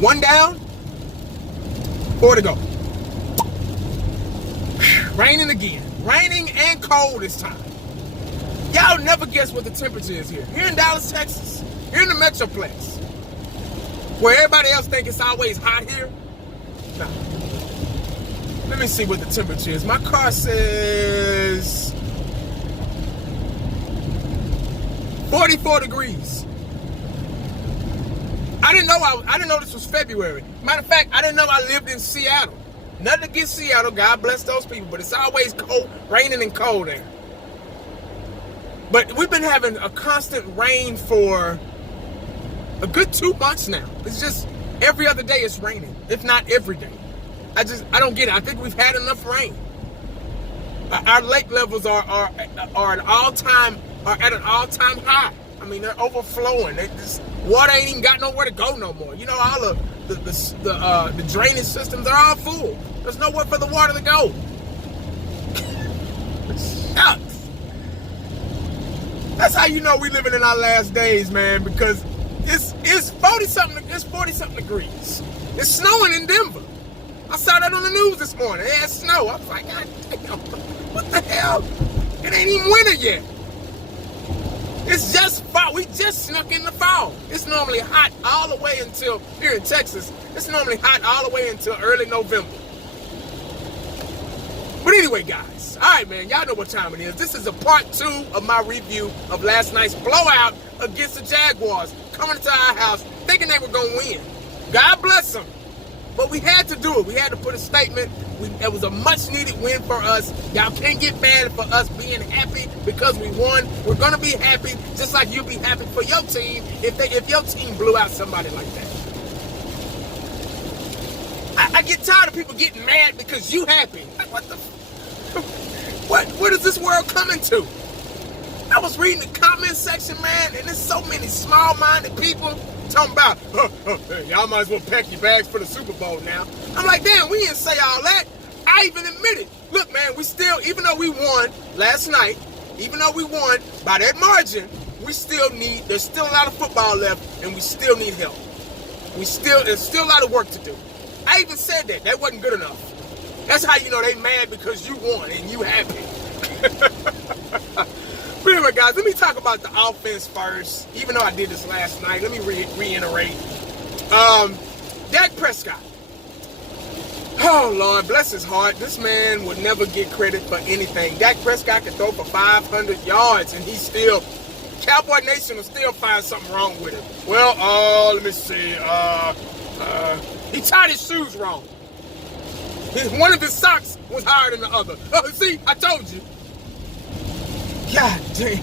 One down, 4 to go. Raining again. Raining and cold this time. Y'all never guess what the temperature is here. Here in Dallas, Texas. Here in the Metroplex. Where everybody else think it's always hot here. Nah. Let me see what the temperature is. My car says 44 degrees. I didn't know this was February. Matter of fact, I didn't know I lived in Seattle. Nothing against Seattle, God bless those people, but it's always cold, raining and cold there. But we've been having a constant rain for a good 2 months now. It's just every other day it's raining, if not every day. I don't get it. I think we've had enough rain. Our lake levels are at an all-time high. I mean, they're overflowing. Water ain't even got nowhere to go no more. You know, all of the drainage systems are all full. There's nowhere for the water to go. Shucks. That's how you know we living in our last days, man, because it's 40-something degrees. It's snowing in Denver. I saw that on the news this morning. It had snow. I was like, God damn, what the hell? It ain't even winter yet. It's just fall. We just snuck in the fall. It's normally hot all the way until, here in Texas, it's normally hot all the way until early November. But anyway, guys, all right, man, y'all know what time it is. This is a part 2 of my review of last night's blowout against the Jaguars, coming to our house thinking they were going to win. God bless them. But we had to do it. We had to put a statement. It was a much-needed win for us. Y'all can't get mad for us being happy because we won. We're going to be happy just like you'll be happy for your team if your team blew out somebody like that. I get tired of people getting mad because you happy. Like, what is this world coming to? I was reading the comment section, man, and there's so many small-minded people talking about, y'all might as well pack your bags for the Super Bowl now. I'm like, damn, we didn't say all that. I even admit it. Look, man, we still, even though we won last night, even though we won by that margin, there's still a lot of football left, and we still need help. There's still a lot of work to do. I even said that. That wasn't good enough. That's how you know they mad because you won and you happy. But anyway, guys, let me talk about the offense first. Even though I did this last night, let me reiterate. Dak Prescott. Oh, Lord, bless his heart. This man would never get credit for anything. Dak Prescott can throw for 500 yards, and he's still, Cowboy Nation will still find something wrong with him. Well, let me see. He tied his shoes wrong. One of his socks was higher than the other. See, I told you. God damn.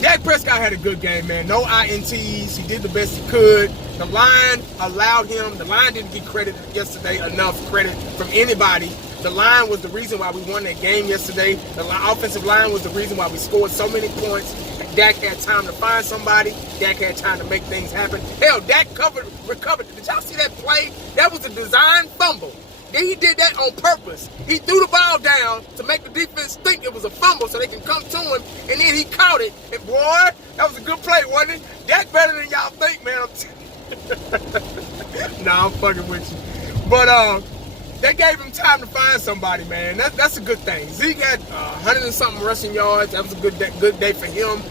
Dak Prescott had a good game, man. No INTs. He did the best he could. The line allowed him. The line didn't get credit yesterday, enough credit from anybody. The line was the reason why we won that game yesterday. The offensive line was the reason why we scored so many points. Dak had time to find somebody. Dak had time to make things happen. Hell, Dak recovered. Did y'all see that play? That was a design fumble. Then he did that on purpose. He threw the ball down to make the defense think it was a fumble so they can come to him, and then he caught it. And boy, that was a good play, wasn't it? Dak better than y'all think, man. Nah, I'm fucking with you. But they gave him time to find somebody, man. That's a good thing. Zeke had 100 and something rushing yards. That was a good day for him.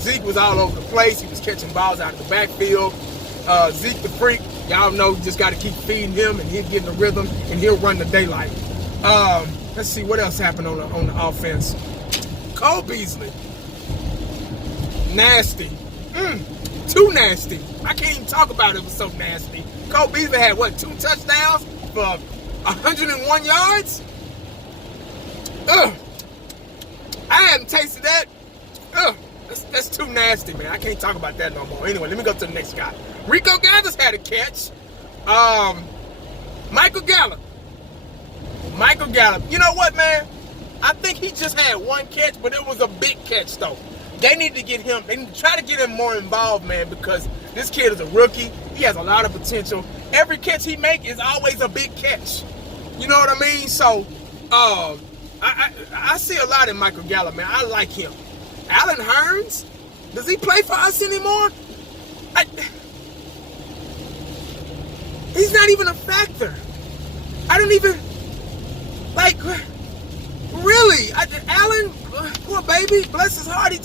Zeke was all over the place. He was catching balls out of the backfield. Zeke the freak. Y'all know you just got to keep feeding him, and he'll get in the rhythm, and he'll run the daylight. Let's see what else happened on the offense. Cole Beasley, nasty, too nasty. I can't even talk about it. It was so nasty. Cole Beasley had 2 touchdowns for 101 yards. Ugh. I hadn't tasted that. Ugh. That's too nasty, man. I can't talk about that no more. Anyway, let me go to the next guy. Rico Gathers had a catch. Michael Gallup. You know what, man? I think he just had 1 catch, but it was a big catch, though. They need to get him. They need to try to get him more involved, man, because this kid is a rookie. He has a lot of potential. Every catch he makes is always a big catch. You know what I mean? So, I see a lot in Michael Gallup, man. I like him. Allen Hurns? Does he play for us anymore? He's not even a factor. I don't even, like, really. Allen, poor baby, bless his heart, he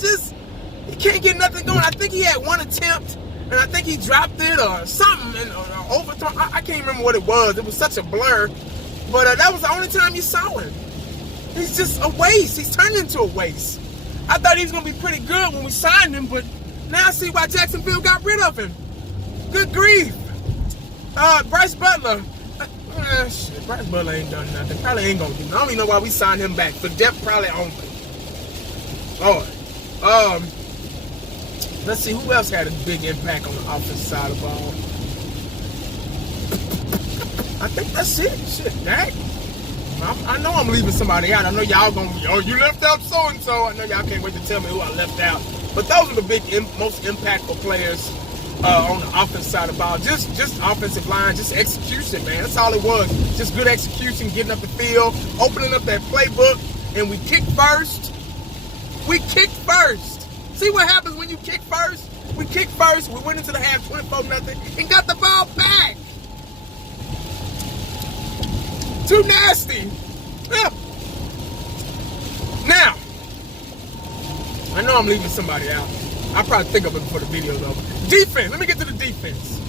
can't get nothing going. I think he had one attempt, and I think he dropped it or something, or overthrown. I can't remember what it was. It was such a blur. But that was the only time you saw him. He's just a waste. He's turned into a waste. I thought he was going to be pretty good when we signed him, but now I see why Jacksonville got rid of him. Good grief. Bryce Butler. Shit, Bryce Butler ain't done nothing. Probably ain't going to do nothing. I don't even know why we signed him back. For depth, probably only. Lord. Let's see, who else had a big impact on the offensive side of the ball? I think that's it. Shit, Dak. I know I'm leaving somebody out. I know y'all gonna be, oh, you left out so-and-so. I know y'all can't wait to tell me who I left out. But those are the big, most impactful players on the offensive side of the ball. Just offensive line, just execution, man. That's all it was. Just good execution, getting up the field, opening up that playbook, and we kicked first. We kicked first. See what happens when you kick first? We kicked first. We went into the half 24-0 and got the ball back. Too nasty. Yeah. Now, I know I'm leaving somebody out. I'll probably think of it before the video's over. Defense. Let me get to the defense.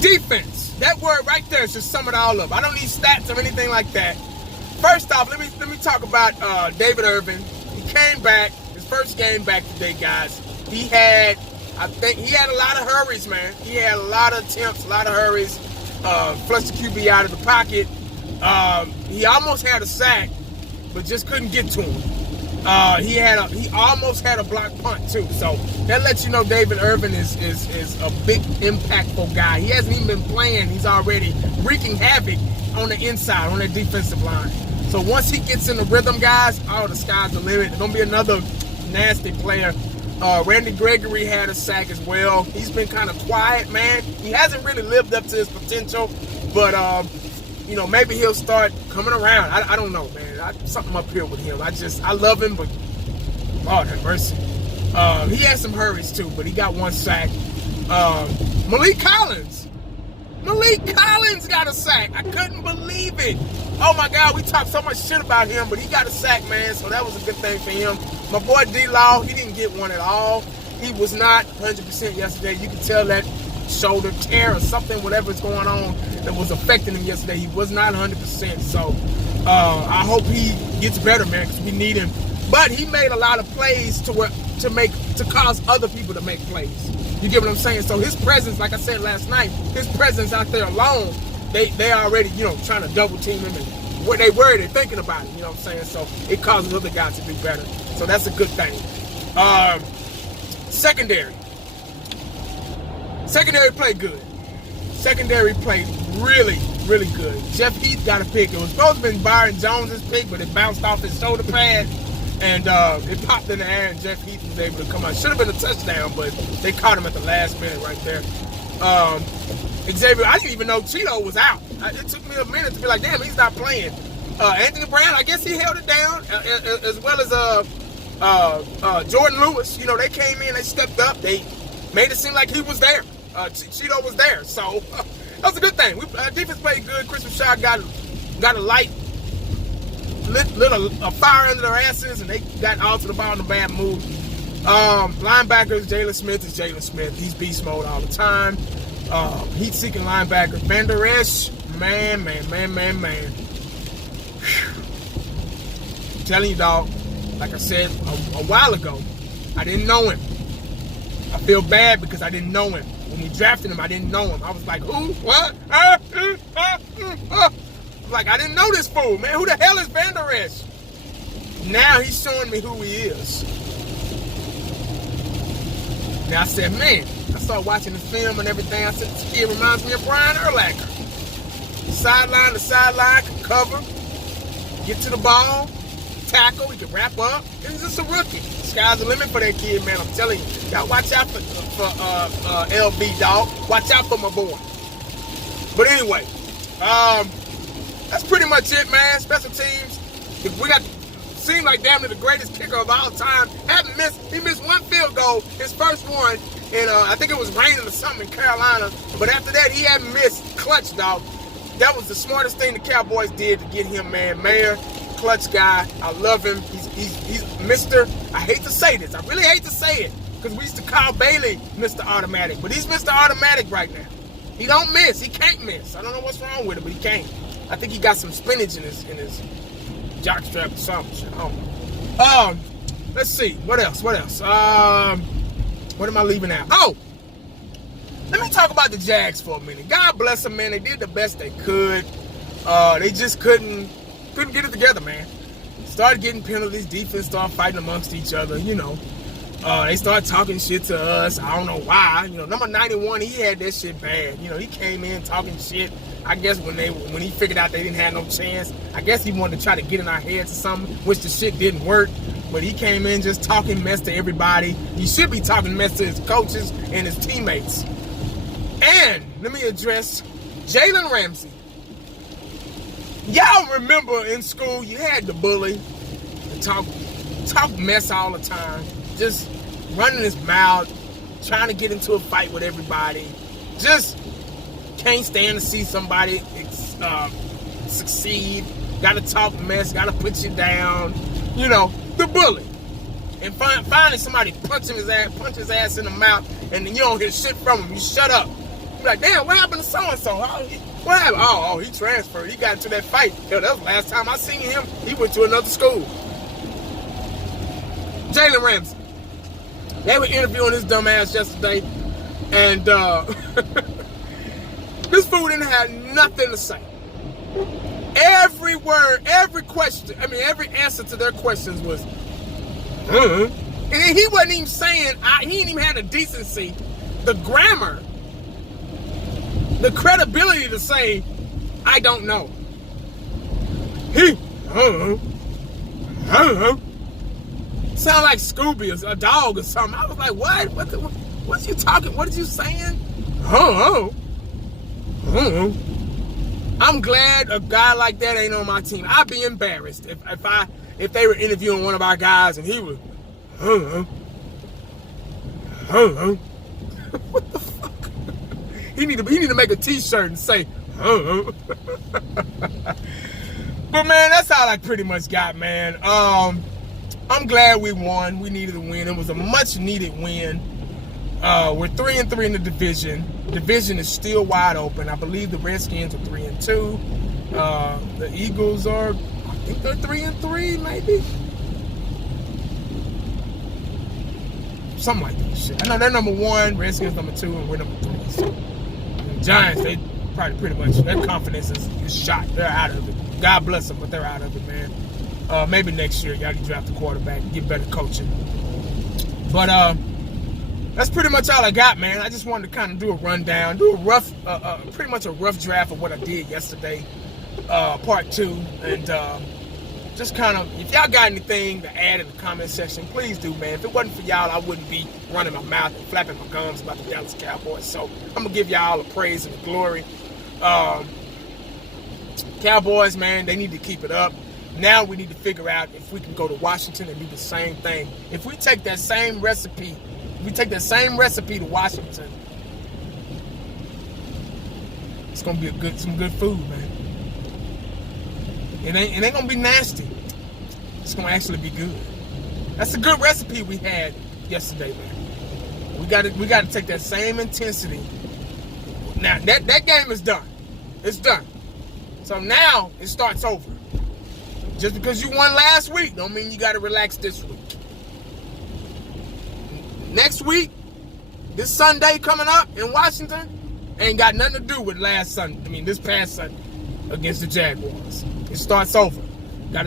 Defense. That word right there should sum it all up. I don't need stats or anything like that. First off, let me talk about David Irvin. He came back. His first game back today, guys. I think he had a lot of hurries, man. He had a lot of attempts, a lot of hurries. Flushed the QB out of the pocket. He almost had a sack, but just couldn't get to him. He almost had a block punt too. So that lets you know David Irvin is a big impactful guy. He hasn't even been playing. He's already wreaking havoc on the inside, on that defensive line. So once he gets in the rhythm, guys, the sky's the limit. There's gonna be another nasty player. Randy Gregory had a sack as well. He's been kind of quiet, man. He hasn't really lived up to his potential, but maybe he'll start coming around. I don't know, man. Something up here with him. I love him, but Lord have mercy. He had some hurries too, but he got one sack. Malik Collins got a sack. I couldn't believe it. Oh my God, we talked so much shit about him, but he got a sack, man. So that was a good thing for him. My boy D-Law, he didn't get one at all. He was not 100% yesterday. You could tell that shoulder tear or something, whatever's going on that was affecting him yesterday. He was not 100%. So I hope he gets better, man, because we need him. But he made a lot of plays to cause other people to make plays. You get what I'm saying? So his presence, like I said last night, his presence out there alone, they already, trying to double team him, and what they're thinking about it, you know what I'm saying? So it causes other guys to do better. So that's a good thing. Secondary played good. Secondary played really, really good. Jeff Heath got a pick. It was supposed to have been Byron Jones's pick, but it bounced off his shoulder pad, and it popped in the air, and Jeff Heath was able to come out. Should have been a touchdown, but they caught him at the last minute right there. Xavier, I didn't even know Cheeto was out. It took me a minute to be like, damn, he's not playing. Anthony Brown, I guess he held it down, as well as Jordan Lewis. They came in, they stepped up, they made it seem like he was there. Cheeto was there, so that was a good thing. Defense played good. Christmas Shaw got a light, lit a fire under their asses, and they got all to the ball in a bad mood. Linebackers, Jalen Smith is Jalen Smith. He's beast mode all the time. Heat-seeking linebacker, Van Der Esch, man. I'm telling you, dog, like I said a while ago, I didn't know him. I feel bad because I didn't know him. When we drafted him, I didn't know him. I was like, who? What? Like, I didn't know this fool, man. Who the hell is Van Der Esch? Now he's showing me who he is. Now I said, man, I started watching the film and everything. I said, this kid reminds me of Brian Urlacher. Sideline to sideline, can cover, get to the ball, tackle, he can wrap up. He's just a rookie. Sky's the limit for that kid, man. I'm telling you. Y'all watch out for LB, dog. Watch out for my boy. But anyway, that's pretty much it, man. Special teams. We got seemed like damn near the greatest kicker of all time. He missed one field goal, his first one, and I think it was raining or something in Carolina. But after that, he hadn't missed clutch, dog. That was the smartest thing the Cowboys did to get him, man. Mayer, clutch guy. I love him. He's Mr. I hate to say this. I really hate to say it because we used to call Bailey Mr. Automatic, but he's Mr. Automatic right now. He don't miss. He can't miss. I don't know what's wrong with him, but he can't. I think he got some spinach in his jockstrap or something. I don't know. Let's see. What else? What am I leaving out? Oh, let me talk about the Jags for a minute. God bless them, man. They did the best they could. They just couldn't get it together, man. Started getting penalties. Defense started fighting amongst each other, you know. They started talking shit to us. I don't know why. You know, number 91, he had that shit bad. You know, he came in talking shit. I guess when he figured out they didn't have no chance, I guess he wanted to try to get in our heads or something, which the shit didn't work. But he came in just talking mess to everybody. He should be talking mess to his coaches and his teammates. And let me address Jalen Ramsey. Y'all remember in school you had the bully and talk mess all the time, just running his mouth, trying to get into a fight with everybody, just can't stand to see somebody succeed, gotta talk mess, gotta put you down, you know, the bully. And finally somebody punch his ass in the mouth, and then you don't hear shit from him. You shut up. You're like, damn, what happened to so-and-so? What happened? Oh, he transferred. He got into that fight. Yo, that was the last time I seen him. He went to another school. Jalen Ramsey. They were interviewing his dumb ass yesterday, and this fool didn't have nothing to say. Every word, every question, every answer to their questions was, And then he wasn't even saying, he didn't even have the decency, the grammar, the credibility to say, I don't know. Sound like Scooby or a dog or something. I was like, what? What's you talking? What are you saying? I'm glad a guy like that ain't on my team. I'd be embarrassed if they were interviewing one of our guys and he was, what the fuck? He need to make a T-shirt and say, But man, that's all I pretty much got, man. I'm glad we won. We needed a win. It was a much needed win. We're 3-3 in the division. Division is still wide open. I believe the Redskins are 3-2. The Eagles are, I think they're 3-3, maybe. Something like that shit. I know they're number 1, Redskins number 2, and we're number 3. So the Giants, they probably pretty much, their confidence is shot. They're out of it. God bless them, but they're out of it, man. Maybe next year y'all can draft a quarterback and get better coaching. But that's pretty much all I got, man. I just wanted to kind of do a rundown, do a rough, pretty much a rough draft of what I did yesterday, part 2, and just kind of, if y'all got anything to add in the comment section, please do, man. If it wasn't for y'all, I wouldn't be running my mouth and flapping my gums about the Dallas Cowboys. So I'm gonna give y'all the praise and the glory. Cowboys, man, they need to keep it up. Now we need to figure out if we can go to Washington and do the same thing. If we take that same recipe, to Washington, it's gonna be some good food, man. It ain't gonna be nasty. It's gonna actually be good. That's a good recipe we had yesterday, man. We gotta take that same intensity. Now that game is done. It's done. So now it starts over. Just because you won last week don't mean you got to relax this week. Next week, this Sunday coming up in Washington, ain't got nothing to do with this past Sunday against the Jaguars. It starts over. You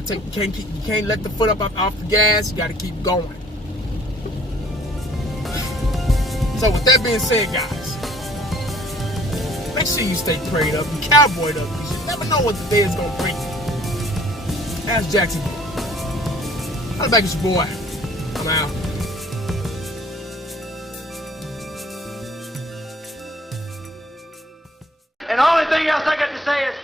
can't let the foot up off the gas. You got to keep going. So with that being said, guys, make sure you stay prayed up and cowboyed up, because you never know what the day is gonna bring. Ask Jackson. I'll back at your boy. I'm out. And the only thing else I got to say is,